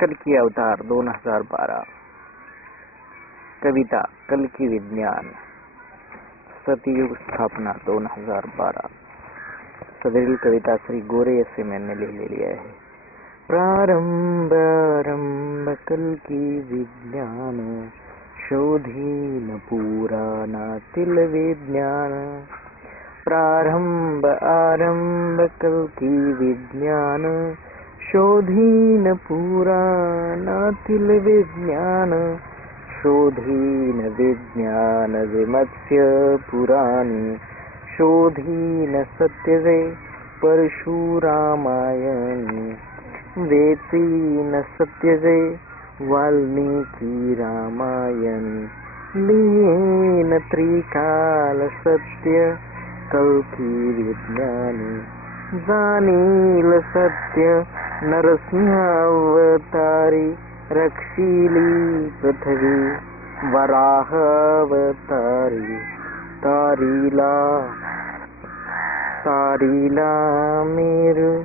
कल्कि अवतार 2012। कविता कल्कि विज्ञान, सतयुग स्थापना 2012। सदरील कविता श्री गोरे असे मैंने लिहिलेली आहे। प्रारंभ आरंभ कल्कि विज्ञान, शोधीन पुराणातील विज्ञान। प्रारंभ आरंभ कल्कि विज्ञान, शोधीन पुराणातील विज्ञान। शोधीन विज्ञान विमत्स्य पुराणी, शोधीन सत्यजे परशुरामायणी। वेचीन सत्यजे वाल्मिकी रामायणी, लिहिन त्रिकाल सत्य कल्कि विज्ञानी। जाणील सत्य नरसिंह अवतारी, रक्षिली पृथ्वी वराह अवतारी। तारीला मेरु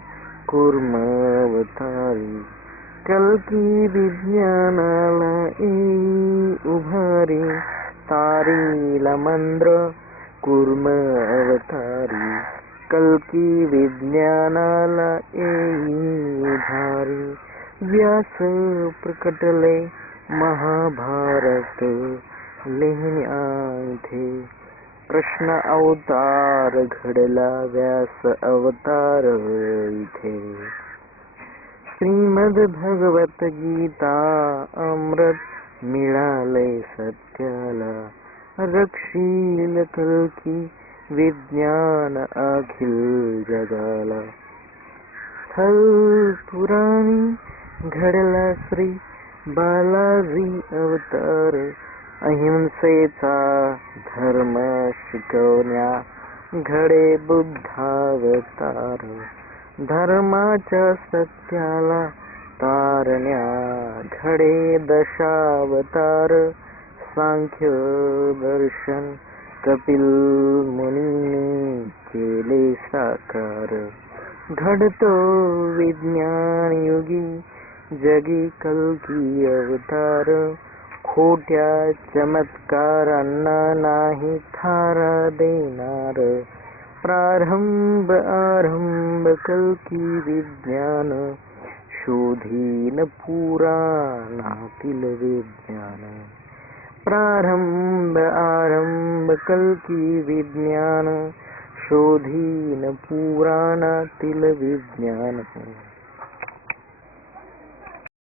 कूर्म अवतारी, कल्कि विज्ञानाला येई उभारी। तारीला मंद्र कूर्म अवतारी, कल्कि विज्ञानाला येई उभारी। व्यास प्रकटले महाभारत, लिहिण्या इथे कृष्ण अवतार घडला व्यास अवतार इथे। श्रीमद भगवत गीता अमृत मिळाले सत्याला, रक्षील कल्कि विज्ञान अखिल जगाला। स्थल पुराणी घडला श्री बालाजी अवतार, अहिंसेचा धर्म शिकवण्या घडे बुद्धावतार। धर्माच्या सत्याला तारण्या घडे दशावतार। सांख्य दर्शन कपिल मुनींनी केले साकार। घडतो विज्ञान युगी जगी कल्कि अवतार। खोट्या चमत्कारांना नाही थारा देणार। प्रारंभ आरंभ कल्कि विज्ञान, शोधीन पुराणातील विज्ञान। प्रारंभ आरंभ कल्कि विज्ञान, शोधीन पुराणातील विज्ञान।